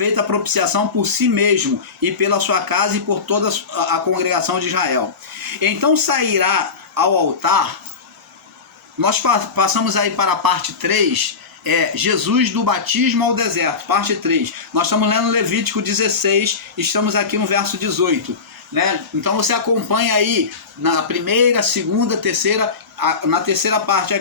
feita a propiciação por si mesmo, e pela sua casa e por toda a congregação de Israel. Então sairá ao altar. Nós passamos aí para a parte 3, Jesus do batismo ao deserto, parte 3. Nós estamos lendo Levítico 16, estamos aqui no verso 18. Né? Então você acompanha aí na primeira, segunda, terceira, na terceira parte,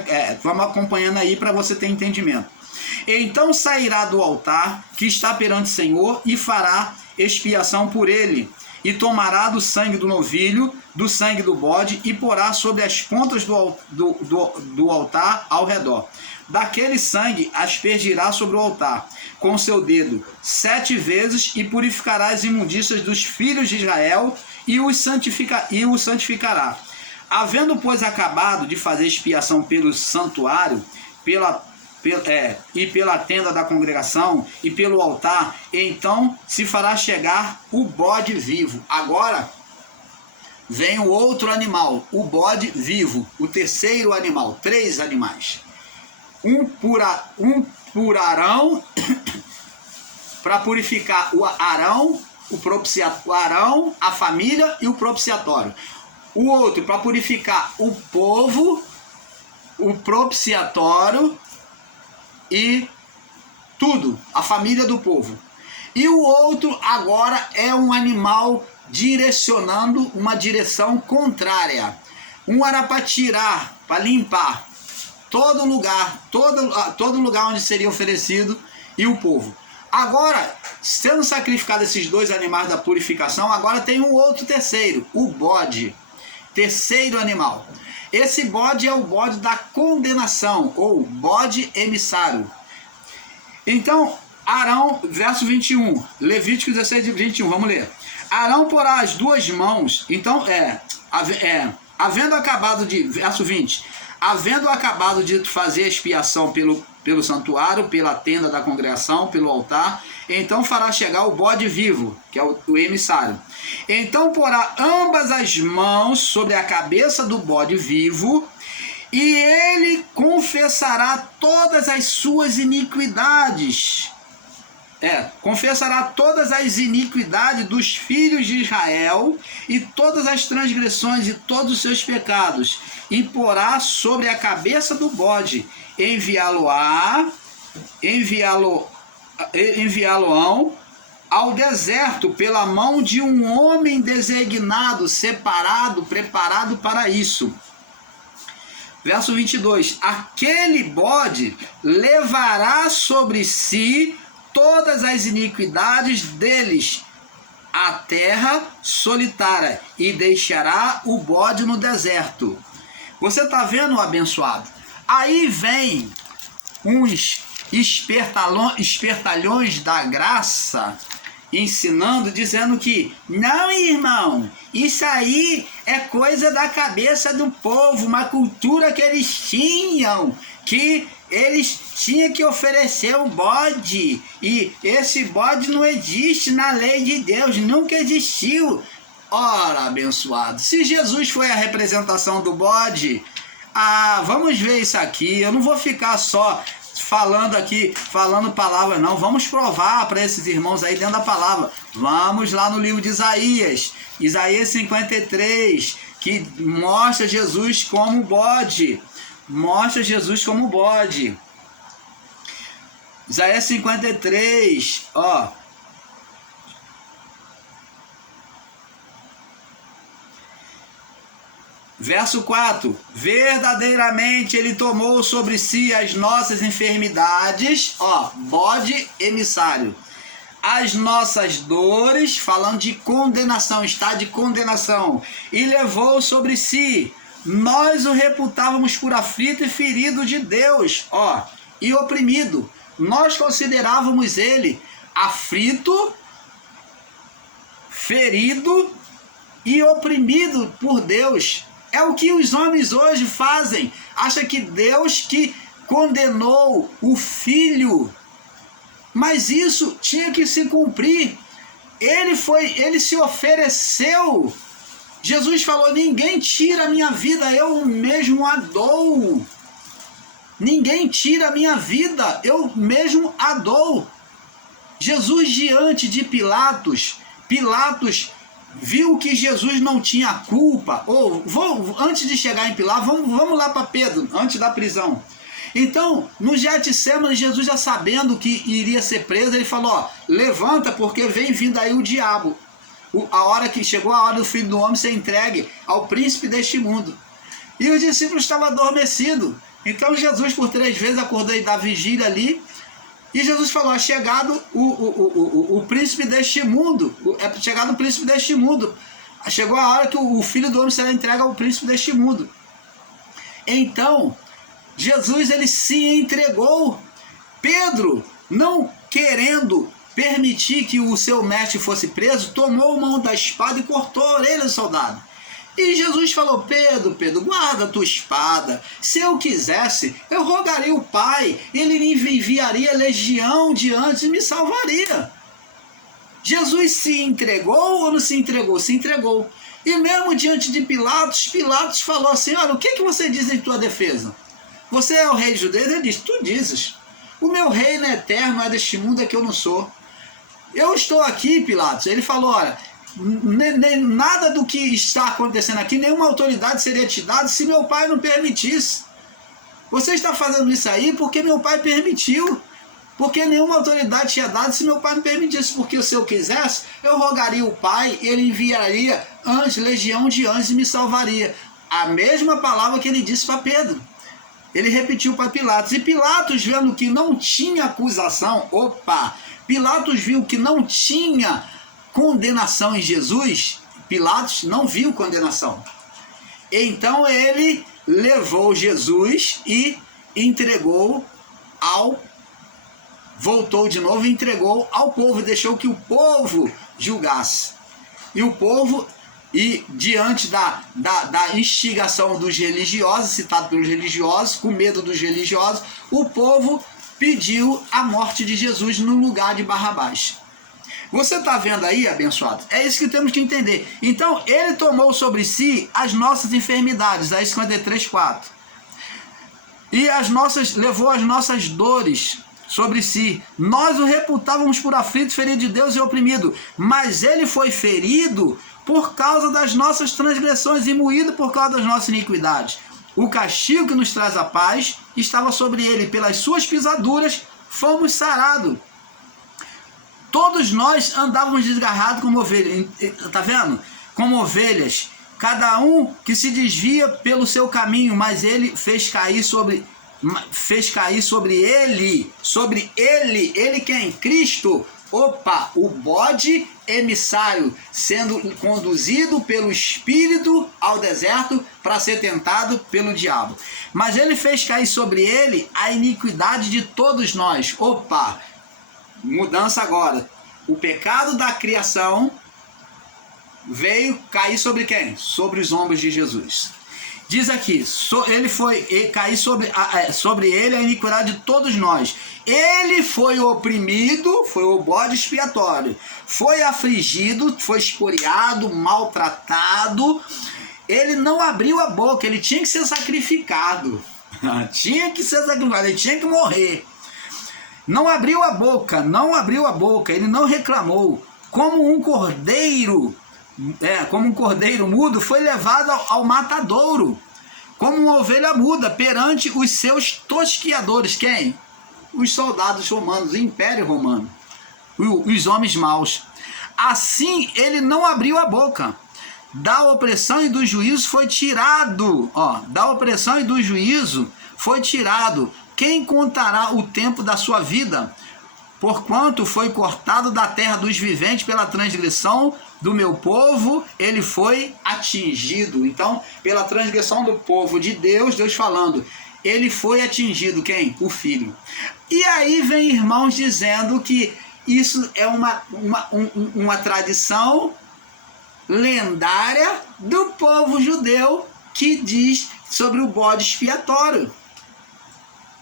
vamos acompanhando aí para você ter entendimento. Então sairá do altar que está perante o Senhor e fará expiação por ele, e tomará do sangue do novilho, do sangue do bode, e porá sobre as pontas do altar ao redor. Daquele sangue aspergirá sobre o altar com seu dedo 7 vezes, e purificará as imundícias dos filhos de Israel, e os santificará. Havendo, pois, acabado de fazer expiação pelo santuário, e pela tenda da congregação, e pelo altar, então se fará chegar o bode vivo. Agora vem o outro animal, o bode vivo, o terceiro animal, 3 animais. Um por Arão, para purificar o Arão, o Arão, a família e o propiciatório. O outro para purificar o povo, o propiciatório e tudo, a família do povo. E o outro agora é um animal direcionando uma direção contrária. Um era para tirar, para limpar todo lugar onde seria oferecido e o povo. Agora, sendo sacrificado esses 2 animais da purificação, agora tem um outro terceiro, o bode, terceiro animal. Esse bode é o bode da condenação, ou bode emissário. Então, Arão, verso 21, Levítico 16, 21, vamos ler. Arão porá as 2 mãos, então, havendo acabado de, verso 20, havendo acabado de fazer expiação pelo santuário, pela tenda da congregação, pelo altar, então fará chegar o bode vivo, que é o emissário. Então porá ambas as mãos sobre a cabeça do bode vivo, e ele confessará todas as suas iniquidades. Confessará todas as iniquidades dos filhos de Israel, e todas as transgressões e todos os seus pecados, e porá sobre a cabeça do bode, enviá-lo-ão ao deserto pela mão de um homem designado, separado, preparado para isso. Verso 22, aquele bode levará sobre si todas as iniquidades deles, a terra solitária, e deixará o bode no deserto. Você está vendo, abençoado? Aí vem uns espertalhões da graça ensinando, dizendo que não, irmão, isso aí é coisa da cabeça do povo, uma cultura que eles tinham, que eles tinham que oferecer o bode, e esse bode não existe na lei de Deus, nunca existiu. Ora, abençoado, se Jesus foi a representação do bode, vamos ver isso aqui. Eu não vou ficar só falando aqui, falando palavra, não. Vamos provar para esses irmãos aí dentro da palavra. Vamos lá no livro de Isaías, Isaías 53, que mostra Jesus como bode. Mostra Jesus como bode. Isaías 53, ó. Verso 4, verdadeiramente ele tomou sobre si as nossas enfermidades, ó, bode emissário, as nossas dores, falando de condenação, está de condenação, e levou sobre si, nós o reputávamos por aflito e ferido de Deus, ó, e oprimido, nós considerávamos ele aflito, ferido e oprimido por Deus. É o que os homens hoje fazem. Acha que Deus que condenou o filho. Mas isso tinha que se cumprir. Ele se ofereceu. Jesus falou, ninguém tira a minha vida, eu mesmo a dou. Ninguém tira a minha vida, eu mesmo a dou. Jesus diante de Pilatos viu que Jesus não tinha culpa. Antes de chegar em Pilatos, vamos lá para Pedro, antes da prisão. Então, no Getsemane, Jesus já sabendo que iria ser preso, ele falou, ó, levanta porque vem vindo aí o diabo. Chegou a hora do Filho do Homem ser entregue ao príncipe deste mundo. E os discípulos estavam adormecidos. Então Jesus por 3 vezes acordou da vigília ali. E Jesus falou, é chegado o príncipe deste mundo. É chegado o príncipe deste mundo. Chegou a hora que o Filho do Homem será entregue ao príncipe deste mundo. Então, Jesus ele se entregou. Pedro, não querendo permitir que o seu mestre fosse preso, tomou mão da espada e cortou a orelha do soldado. E Jesus falou, Pedro, guarda a tua espada. Se eu quisesse, eu rogaria o Pai, ele me enviaria legião de anjos e me salvaria. Jesus se entregou ou não se entregou? Se entregou. E mesmo diante de Pilatos falou assim, olha, o que você diz em tua defesa? Você é o rei de judeus? Ele disse, tu dizes. O meu reino é eterno, é deste mundo, é que eu não sou. Eu estou aqui, Pilatos. Ele falou, olha, nada do que está acontecendo aqui, nenhuma autoridade seria te dada se meu pai não permitisse. Você está fazendo isso aí porque meu pai permitiu. Porque nenhuma autoridade tinha dado se meu pai não permitisse. Porque se eu quisesse, eu rogaria o Pai, ele enviaria legião de anjos e me salvaria. A mesma palavra que ele disse para Pedro. Ele repetiu para Pilatos. E Pilatos, vendo que não tinha acusação, Pilatos viu que não tinha condenação em Jesus, Pilatos não viu condenação. Então ele levou Jesus e voltou de novo e entregou ao povo, deixou que o povo julgasse. E o povo, diante da instigação dos religiosos, citado pelos religiosos, com medo dos religiosos, o povo pediu a morte de Jesus no lugar de Barrabás. Você está vendo aí, abençoado? É isso que temos que entender. Então, ele tomou sobre si as nossas enfermidades, Isaías 53:4. E levou as nossas dores sobre si. Nós o reputávamos por aflito, ferido de Deus e oprimido. Mas ele foi ferido por causa das nossas transgressões e moído por causa das nossas iniquidades. O castigo que nos traz a paz estava sobre ele. Pelas suas pisaduras fomos sarados. Todos nós andávamos desgarrados como ovelhas. Está vendo? Como ovelhas. Cada um que se desvia pelo seu caminho, mas ele fez cair sobre ele quem? Cristo. O bode emissário, sendo conduzido pelo Espírito ao deserto para ser tentado pelo diabo. Mas ele fez cair sobre ele a iniquidade de todos nós. Mudança agora. O pecado da criação veio cair sobre quem? Sobre os ombros de Jesus. Diz aqui, cair sobre ele a iniquidade de todos nós. Ele foi oprimido, foi o bode expiatório. Foi afligido, foi escoriado, maltratado. Ele não abriu a boca, ele tinha que ser sacrificado. Ele tinha que morrer. Não abriu a boca, ele não reclamou. Como um cordeiro mudo, foi levado ao matadouro. Como uma ovelha muda perante os seus tosquiadores. Quem? Os soldados romanos, o Império Romano. Os homens maus. Assim, ele não abriu a boca. Da opressão e do juízo foi tirado. Da opressão e do juízo foi tirado. Quem contará o tempo da sua vida? Porquanto foi cortado da terra dos viventes pela transgressão do meu povo, ele foi atingido. Então, pela transgressão do povo de Deus, Deus falando, ele foi atingido. Quem? O Filho. E aí vem irmãos dizendo que isso é uma tradição lendária do povo judeu que diz sobre o bode expiatório.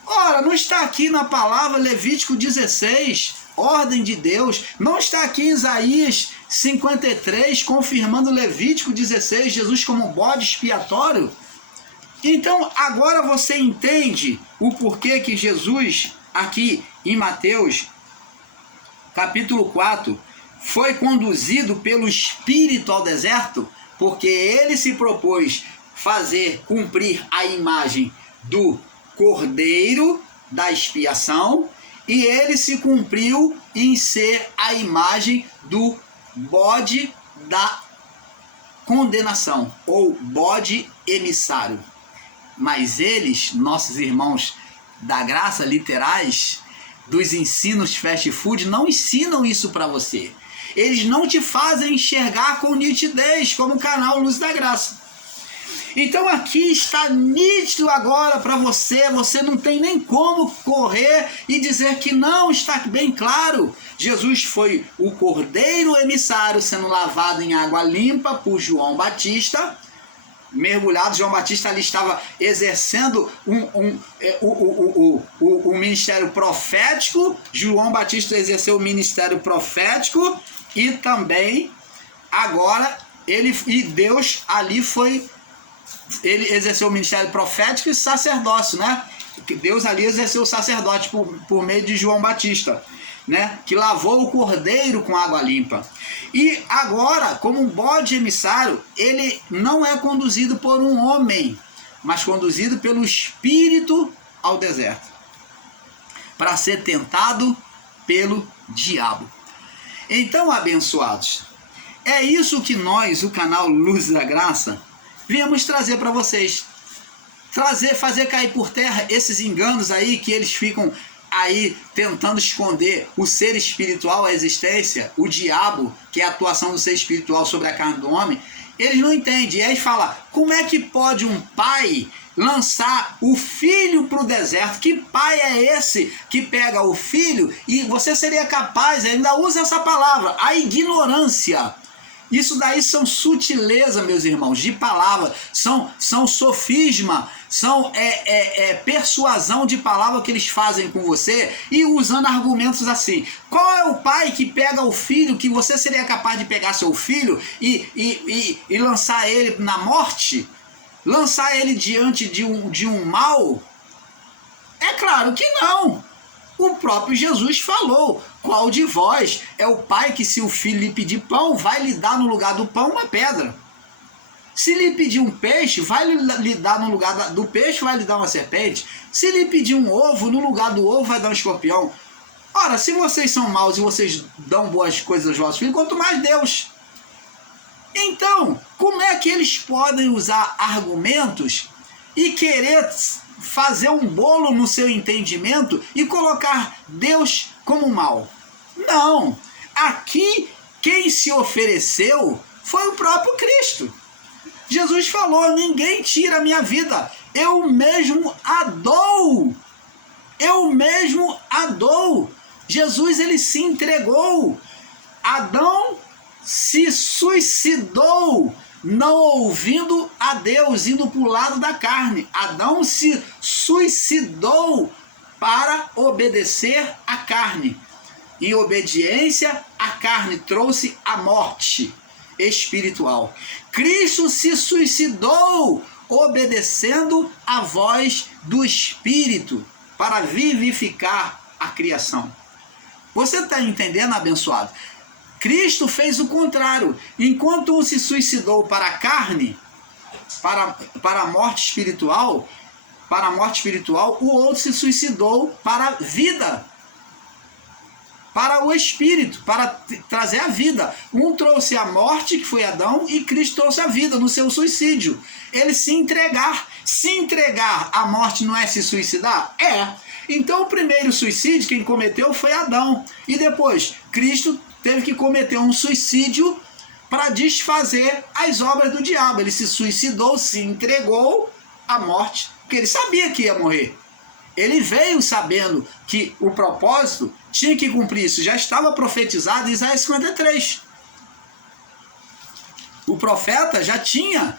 Ora, não está aqui na palavra Levítico 16, ordem de Deus. Não está aqui em Isaías 53, confirmando Levítico 16, Jesus como bode expiatório. Então, agora você entende o porquê que Jesus, aqui em Mateus, capítulo 4, foi conduzido pelo Espírito ao deserto, porque ele se propôs cumprir a imagem do Cordeiro da expiação, e ele se cumpriu em ser a imagem do bode da condenação, ou bode emissário. Mas eles, nossos irmãos da graça, literais, dos ensinos fast food, não ensinam isso para você. Eles não te fazem enxergar com nitidez, como o canal Luz da Graça. Então aqui está nítido agora para você, você não tem nem como correr e dizer que não, está bem claro. Jesus foi o cordeiro emissário sendo lavado em água limpa por João Batista, mergulhado. João Batista ali estava exercendo o ministério profético. João Batista exerceu o ministério profético e também agora Deus ali ele exerceu o ministério profético e sacerdócio, né? Deus ali exerceu o sacerdote por meio de João Batista, né? Que lavou o cordeiro com água limpa. E agora, como um bode emissário, ele não é conduzido por um homem, mas conduzido pelo Espírito ao deserto, para ser tentado pelo diabo. Então, abençoados, é isso que nós, o canal Luz da Graça, viemos trazer para vocês. Fazer cair por terra esses enganos aí que eles ficam aí tentando esconder o ser espiritual, a existência, o diabo, que é a atuação do ser espiritual sobre a carne do homem. Eles não entendem. E aí fala, como é que pode um pai lançar o filho para o deserto? Que pai é esse que pega o filho? E você seria capaz, ainda usa essa palavra, a ignorância. Isso daí são sutileza, meus irmãos, de palavra, são sofisma, são persuasão de palavra que eles fazem com você e usando argumentos assim. Qual é o pai que pega o filho, que você seria capaz de pegar seu filho e lançar ele na morte? Lançar ele diante de um mal? É claro que não. O próprio Jesus falou, qual de vós é o pai que, se o filho lhe pedir pão, vai lhe dar no lugar do pão uma pedra? Se lhe pedir um peixe, vai lhe dar no lugar do peixe, vai lhe dar uma serpente? Se lhe pedir um ovo, no lugar do ovo vai dar um escorpião? Ora, se vocês são maus e vocês dão boas coisas aos vossos filhos, quanto mais Deus. Então, como é que eles podem usar argumentos e querer fazer um bolo no seu entendimento e colocar Deus como mal? Não. Aqui, quem se ofereceu foi o próprio Cristo. Jesus falou, ninguém tira a minha vida, eu mesmo a dou. Eu mesmo a dou. Jesus, ele se entregou. Adão se suicidou, não ouvindo a Deus, indo para o lado da carne. Adão se suicidou para obedecer à carne. E obediência à carne trouxe a morte espiritual. Cristo se suicidou obedecendo à voz do Espírito para vivificar a criação. Você está entendendo, abençoado? Cristo fez o contrário. Enquanto um se suicidou para a carne, para a morte espiritual, o outro se suicidou para a vida, para o Espírito, para trazer a vida. Um trouxe a morte, que foi Adão, e Cristo trouxe a vida no seu suicídio. Ele se entregar. Se entregar à morte não é se suicidar? É. Então o primeiro suicídio, quem cometeu foi Adão. E depois, Cristo teve que cometer um suicídio para desfazer as obras do diabo. Ele se suicidou, se entregou à morte, porque ele sabia que ia morrer. Ele veio sabendo que o propósito tinha que cumprir isso. Já estava profetizado em Isaías 53. O profeta já tinha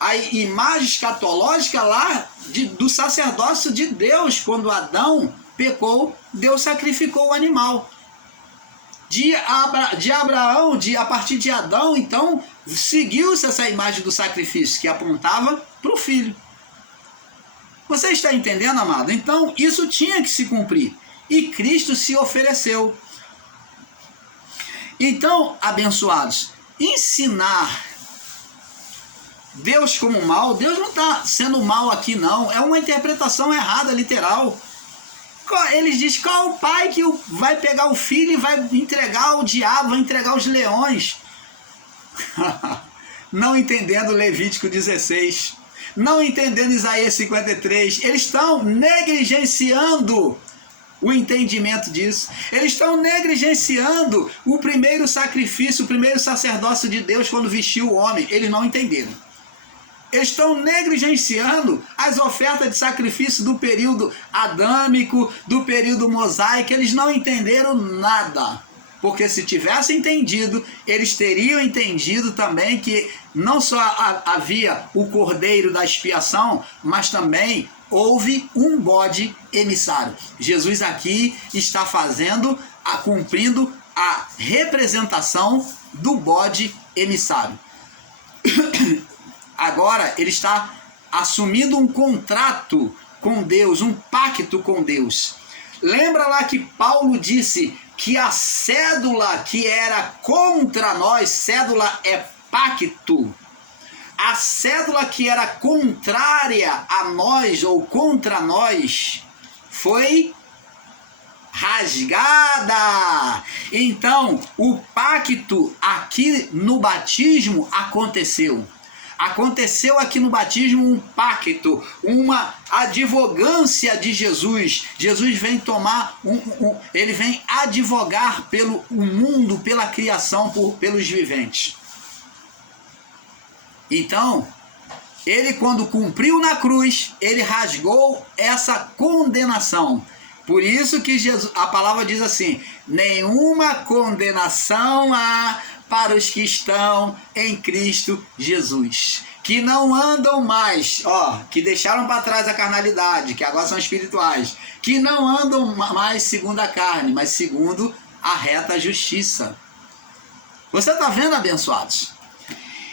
a imagem escatológica lá do sacerdócio de Deus. Quando Adão pecou, Deus sacrificou o animal. A partir de Adão, então, seguiu-se essa imagem do sacrifício que apontava para o filho. Você está entendendo, amado? Então, isso tinha que se cumprir. e Cristo se ofereceu. Então, abençoados, ensinar Deus como mal, Deus não está sendo mal aqui não, é uma interpretação errada, literal. Eles dizem, qual o pai que vai pegar o filho e vai entregar ao diabo, vai entregar os leões? Não entendendo Levítico 16, não entendendo Isaías 53, eles estão negligenciando o entendimento disso. Eles estão negligenciando o primeiro sacrifício, o primeiro sacerdócio de Deus quando vestiu o homem. Eles não entenderam. Eles estão negligenciando as ofertas de sacrifício do período adâmico, do período mosaico. Eles não entenderam nada. Porque se tivessem entendido, eles teriam entendido também que não só havia o cordeiro da expiação, mas também houve um bode emissário. Jesus aqui está cumprindo a representação do bode emissário. Agora ele está assumindo um contrato com Deus, um pacto com Deus. Lembra lá que Paulo disse que a cédula que era contra nós, cédula é pacto, a cédula que era contrária a nós ou contra nós foi rasgada. Então, o pacto aqui no batismo aconteceu. Aconteceu aqui no batismo um pacto, uma advogância de Jesus. Jesus vem tomar, ele vem advogar pelo mundo, pela criação, pelos viventes. Então, ele quando cumpriu na cruz, ele rasgou essa condenação. Por isso que a palavra diz assim, nenhuma condenação há para os que estão em Cristo Jesus, que não andam mais, que deixaram para trás a carnalidade, que agora são espirituais, que não andam mais segundo a carne, mas segundo a reta justiça. Você está vendo, abençoados?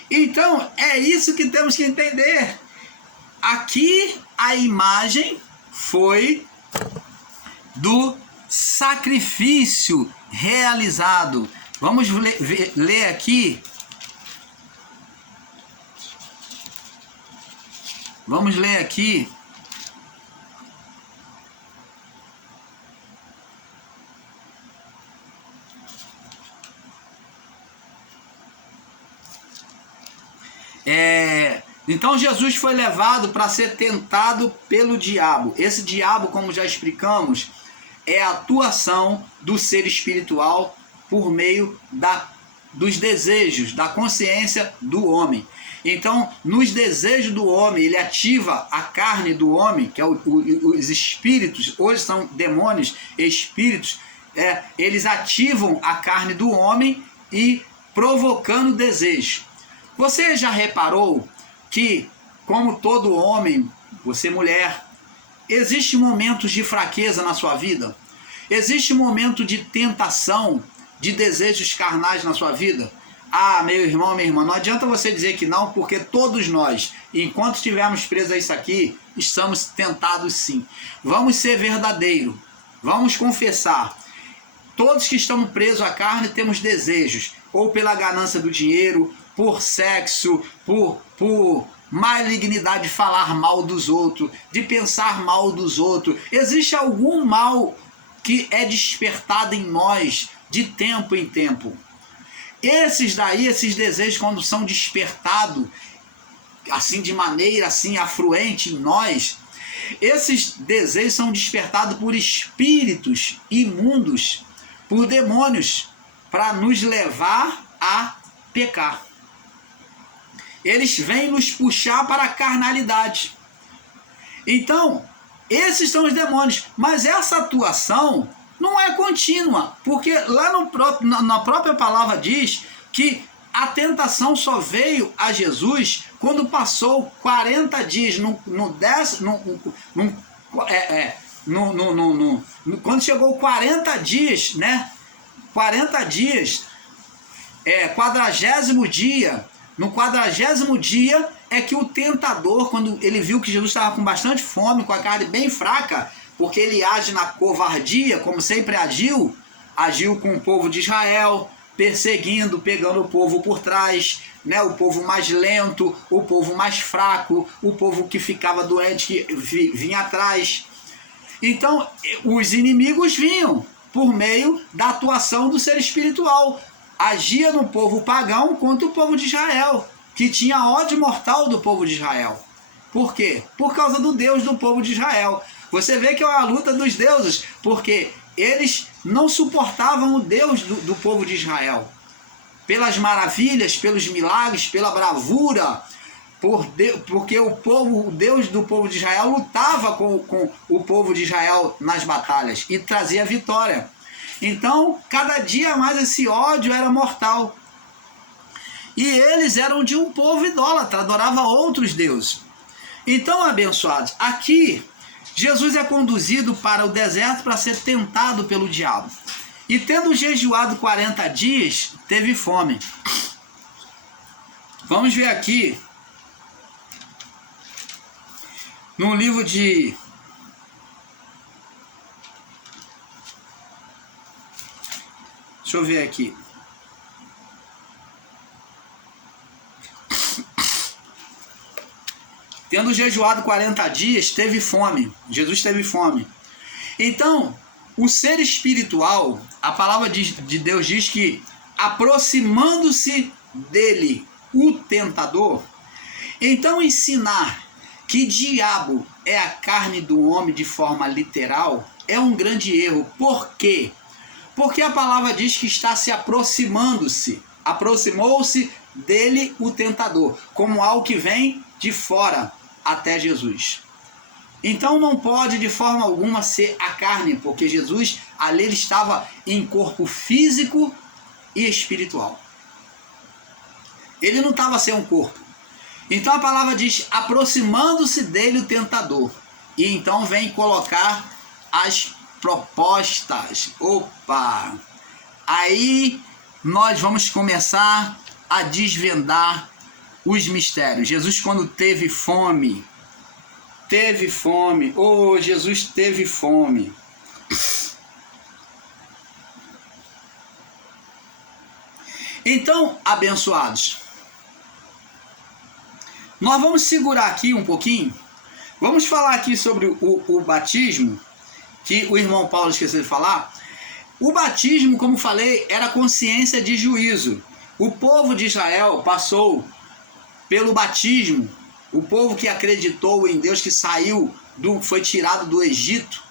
Então, é isso que temos que entender. Aqui a imagem foi do sacrifício realizado. Vamos ler aqui. Vamos ler aqui. Então Jesus foi levado para ser tentado pelo diabo. Esse diabo, como já explicamos, é a atuação do ser espiritual por meio dos desejos, da consciência do homem. Então, nos desejos do homem, ele ativa a carne do homem, que é os espíritos, hoje são demônios, espíritos, eles ativam a carne do homem e provocando desejo. Você já reparou que, como todo homem, você mulher, existem momentos de fraqueza na sua vida? Existe momento de tentação, de desejos carnais na sua vida? Ah, meu irmão, minha irmã, não adianta você dizer que não, porque todos nós, enquanto estivermos presos a isso aqui, estamos tentados sim. Vamos ser verdadeiros, vamos confessar. Todos que estamos presos à carne temos desejos, ou pela ganância do dinheiro, por sexo, por malignidade de falar mal dos outros, de pensar mal dos outros. Existe algum mal que é despertado em nós de tempo em tempo. Esses desejos, quando são despertados, assim de maneira assim afluente em nós, esses desejos são despertados por espíritos imundos, por demônios, para nos levar a pecar. Eles vêm nos puxar para a carnalidade. Então, esses são os demônios, mas essa atuação não é contínua, porque lá na própria palavra diz que a tentação só veio a Jesus quando passou 40 dias, quando chegou 40 dias, né? 40 dias, 40º dia, no 40º dia é que o tentador, quando ele viu que Jesus estava com bastante fome, com a carne bem fraca, porque ele age na covardia, como sempre agiu com o povo de Israel, perseguindo, pegando o povo por trás, né? O povo mais lento, o povo mais fraco, o povo que ficava doente, que vinha atrás. Então, os inimigos vinham por meio da atuação do ser espiritual. Agia no povo pagão contra o povo de Israel, que tinha ódio mortal do povo de Israel. Por quê? Por causa do Deus do povo de Israel. Você vê que é uma luta dos deuses, porque eles não suportavam o Deus do povo de Israel. Pelas maravilhas, pelos milagres, pela bravura, porque o Deus do povo de Israel lutava com o povo de Israel nas batalhas e trazia vitória. Então, cada dia mais esse ódio era mortal. E eles eram de um povo idólatra, adorava outros deuses. Então, abençoados, aqui Jesus é conduzido para o deserto para ser tentado pelo diabo. E tendo jejuado 40 dias, teve fome. Vamos ver aqui no livro de deixa eu ver aqui. Tendo jejuado 40 dias, teve fome. Jesus teve fome. Então, o ser espiritual, a palavra de Deus diz que, aproximando-se dele, o tentador, então ensinar que diabo é a carne do homem de forma literal é um grande erro. Por quê? Porque a palavra diz que está se aproximando-se, aproximou-se dele o tentador, como algo que vem de fora até Jesus. Então não pode de forma alguma ser a carne, porque Jesus ali ele estava em corpo físico e espiritual. Ele não estava sem um corpo. Então a palavra diz, aproximando-se dele o tentador. E então vem colocar as propostas. Opa! Aí nós vamos começar a desvendar os mistérios. Jesus, quando teve fome, Jesus teve fome. Então, abençoados, nós vamos segurar aqui um pouquinho, vamos falar aqui sobre o batismo, que o irmão Paulo esqueceu de falar. O batismo, como falei, era consciência de juízo. O povo de Israel passou pelo batismo, o povo que acreditou em Deus, que foi tirado do Egito,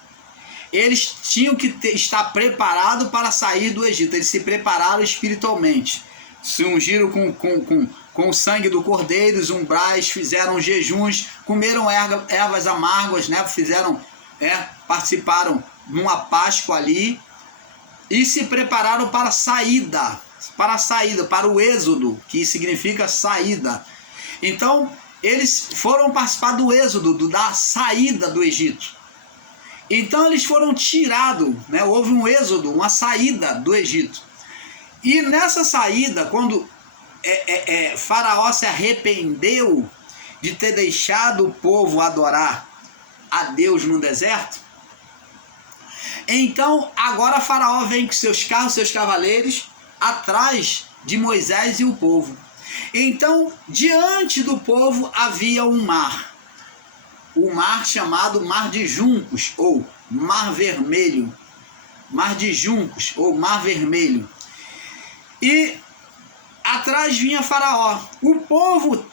eles tinham que estar preparados para sair do Egito. Eles se prepararam espiritualmente, se ungiram com o sangue do cordeiro, os umbrais, fizeram jejuns, comeram ervas amargas, né? Participaram numa Páscoa ali e se prepararam para a saída, para o êxodo, que significa saída. Então, eles foram participar do êxodo, da saída do Egito. Então, eles foram tirados, né? Houve um êxodo, uma saída do Egito. E nessa saída, quando Faraó se arrependeu de ter deixado o povo adorar a Deus no deserto, então agora Faraó vem com seus carros, seus cavaleiros, atrás de Moisés e o povo. Então, diante do povo havia um mar, o mar chamado Mar de Juncos, ou Mar Vermelho, Mar de Juncos, ou Mar Vermelho. E atrás vinha Faraó, o povo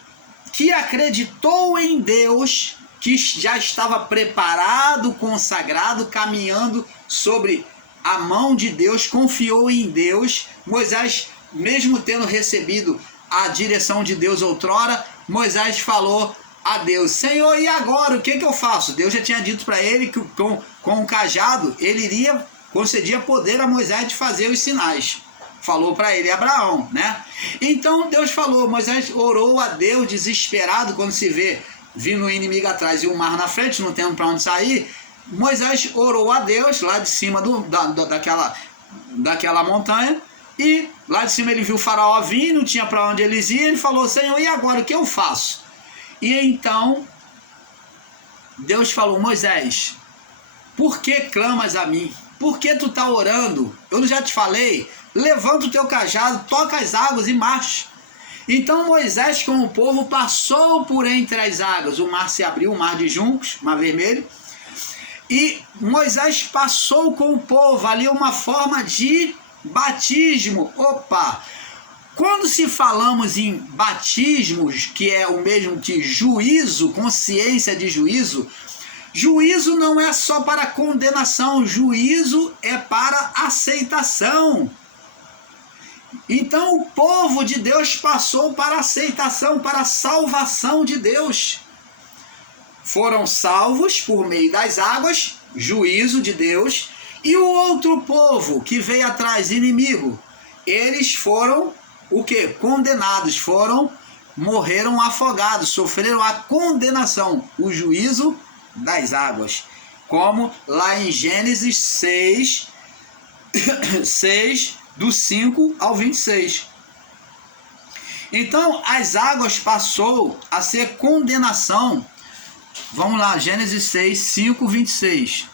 que acreditou em Deus, que já estava preparado, consagrado, caminhando sobre a mão de Deus, confiou em Deus. Moisés, mesmo tendo recebido a direção de Deus outrora, Moisés falou a Deus: Senhor, e agora o que eu faço? Deus já tinha dito para ele que com o cajado ele iria concedia poder a Moisés de fazer os sinais. Falou para ele, Abraão, né? Então Deus falou, Moisés orou a Deus desesperado, quando se vê vindo o inimigo atrás e o mar na frente, não tendo para onde sair. Moisés orou a Deus lá de cima daquela montanha, e lá de cima ele viu o Faraó vir, não tinha para onde eles ir, ele falou: Senhor, e agora o que eu faço? E então Deus falou: Moisés, por que clamas a mim? Por que tu está orando? Eu já te falei, levanta o teu cajado, toca as águas e marcha. Então Moisés com o povo passou por entre as águas, o mar se abriu, o mar de juncos, mar vermelho, e Moisés passou com o povo, ali uma forma de batismo. Opa! Quando se falamos em batismos, que é o mesmo que juízo, consciência de juízo, juízo não é só para condenação, juízo é para aceitação. Então o povo de Deus passou para aceitação, para a salvação de Deus. Foram salvos por meio das águas, juízo de Deus, e o outro povo que veio atrás, inimigo, eles foram o quê? Condenados, morreram afogados, sofreram a condenação, o juízo das águas, como lá em Gênesis 6, 6 do 5 ao 26. Então as águas passou a ser condenação. Vamos lá, Gênesis 6, 5, 26.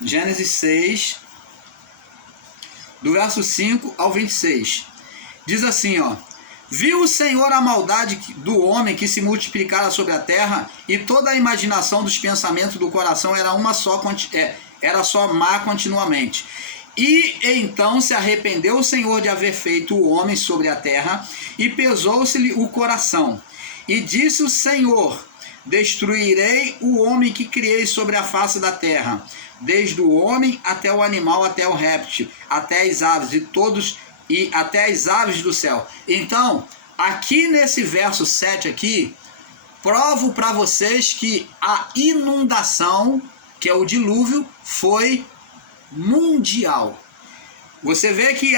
Gênesis 6, do verso 5 ao 26. Diz assim, ó: viu o Senhor a maldade do homem que se multiplicara sobre a terra, e toda a imaginação dos pensamentos do coração era só má continuamente. E então se arrependeu o Senhor de haver feito o homem sobre a terra, e pesou-se-lhe o coração. E disse o Senhor: destruirei o homem que criei sobre a face da terra, desde o homem até o animal, até o réptil, até as aves, e até as aves do céu. Então, aqui nesse verso 7 aqui, provo para vocês que a inundação, que é o dilúvio, foi mundial. Você vê que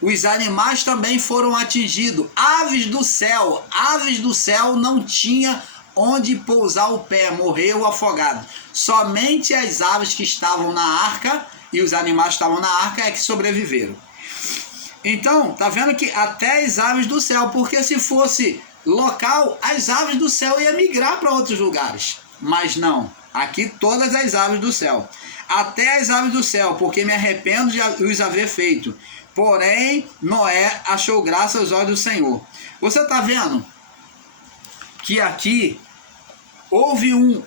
os animais também foram atingidos. Aves do céu não tinha onde pousar o pé, morreu afogado. Somente as aves que estavam na arca e os animais que estavam na arca é que sobreviveram. Então, tá vendo que até as aves do céu, porque se fosse local, as aves do céu iam migrar para outros lugares. Mas não, aqui todas as aves do céu. Até as aves do céu, porque me arrependo de os haver feito. Porém, Noé achou graça aos olhos do Senhor. Você está vendo que aqui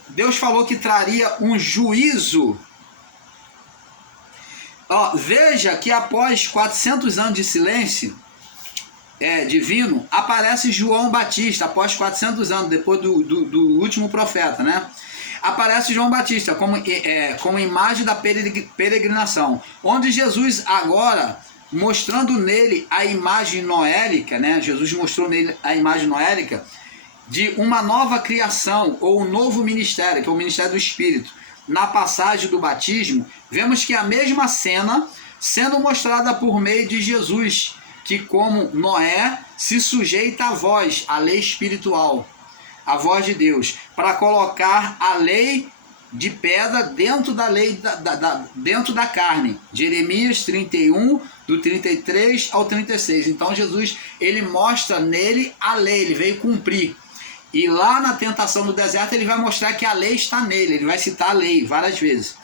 Deus falou que traria um juízo. Ó, veja que após 400 anos de silêncio divino, aparece João Batista, após 400 anos, depois do último profeta, né? Aparece João Batista como imagem da peregrinação, onde Jesus agora, mostrando nele a imagem noélica, né? Jesus mostrou nele a imagem noélica de uma nova criação, ou um novo ministério, que é o ministério do Espírito. Na passagem do batismo, vemos que a mesma cena sendo mostrada por meio de Jesus, que como Noé se sujeita à voz, à lei espiritual, a voz de Deus, para colocar a lei de pedra dentro da lei, dentro da carne. Jeremias 31, do 33 ao 36. Então Jesus, ele mostra nele a lei, ele veio cumprir. E lá na tentação do deserto ele vai mostrar que a lei está nele, ele vai citar a lei várias vezes.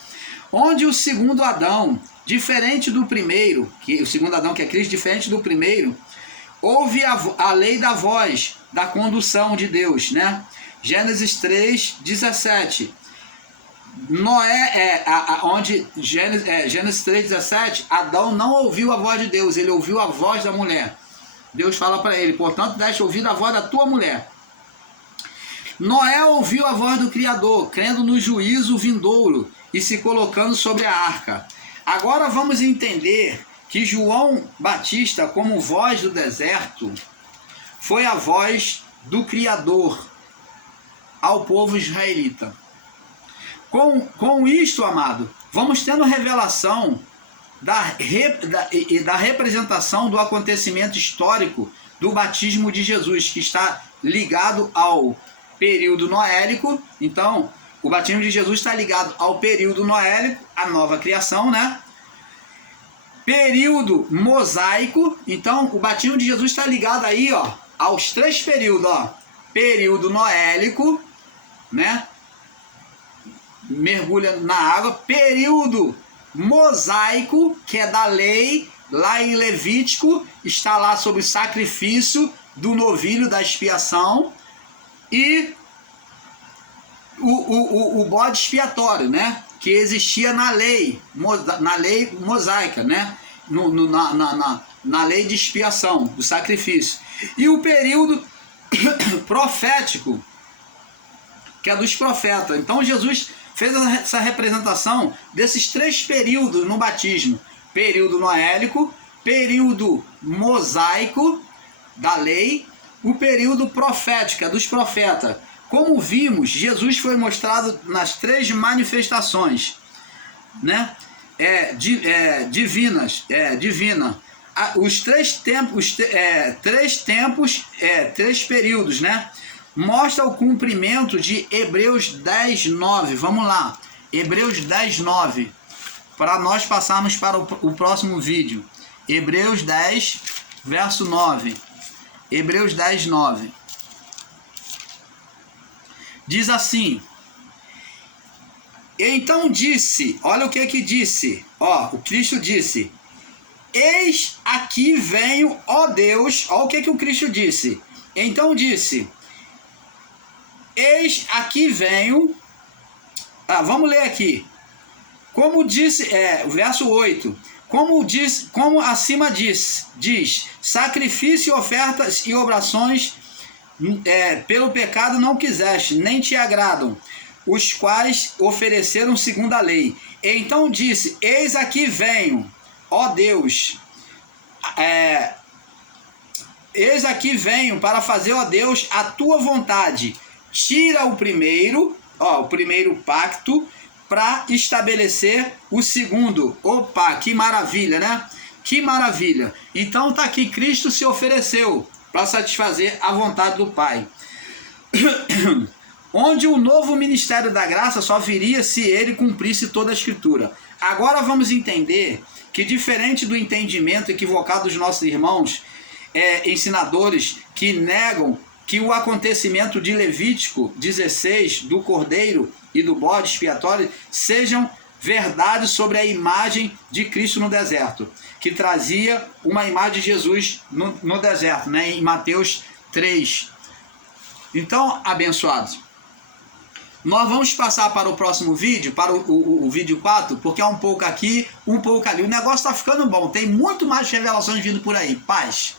Onde o segundo Adão, diferente do primeiro, que o segundo Adão que é Cristo, diferente do primeiro, houve a lei da voz, da condução de Deus, né? Gênesis 3, 17. Gênesis 3, 17, Adão não ouviu a voz de Deus, ele ouviu a voz da mulher. Deus fala para ele: portanto, deste ouvido a voz da tua mulher. Noé ouviu a voz do Criador, crendo no juízo vindouro e se colocando sobre a arca. Agora vamos entender que João Batista, como voz do deserto, foi a voz do Criador ao povo israelita. Com isto, amado, vamos tendo revelação da representação do acontecimento histórico do batismo de Jesus, que está ligado ao período noélico. Então, o batismo de Jesus está ligado ao período noélico, a nova criação, né? Período mosaico. Então, o batismo de Jesus está ligado aí, ó, aos três períodos, ó. Período noélico, né? mergulha na água. Período mosaico, que é da lei, lá em Levítico, está lá sobre o sacrifício do novilho da expiação, e o bode expiatório, né, que existia na lei mosaica, né, na lei de expiação, do sacrifício. E o período profético, que é dos profetas. Então Jesus fez essa representação desses 3 períodos no batismo: período noélico, período mosaico da lei, o período profético, que é dos profetas. Como vimos, Jesus foi mostrado nas 3 manifestações, né, divina. Os 3 tempos, 3 períodos, né? Mostra o cumprimento de Hebreus 10:9. Vamos lá, Hebreus 10:9, para nós passarmos para o próximo vídeo. Hebreus 10, verso 9. Hebreus 10:9. Diz assim: então disse, olha o que disse, o Cristo disse: eis aqui venho, ó Deus. Olha o que o Cristo disse. Então disse: eis aqui venho. Vamos ler aqui. Como disse, verso 8. Como acima diz, sacrifício, ofertas e obrações pelo pecado não quiseste, nem te agradam, os quais ofereceram segundo a lei. Então disse: eis aqui venho, ó Deus, eis aqui venho para fazer, ó Deus, a tua vontade. Tira o primeiro pacto, para estabelecer o segundo. Opa, que maravilha, né? Que maravilha. Então tá aqui, Cristo se ofereceu para satisfazer a vontade do Pai. Onde o novo ministério da graça só viria se ele cumprisse toda a Escritura. Agora vamos entender que, diferente do entendimento equivocado dos nossos irmãos ensinadores, que negam que o acontecimento de Levítico 16, do cordeiro e do bode expiatório, sejam verdades sobre a imagem de Cristo no deserto, que trazia uma imagem de Jesus no deserto, né, em Mateus 3. Então, abençoados, nós vamos passar para o próximo vídeo, para o vídeo 4, porque é um pouco aqui, um pouco ali. O negócio está ficando bom, tem muito mais revelações vindo por aí. Paz!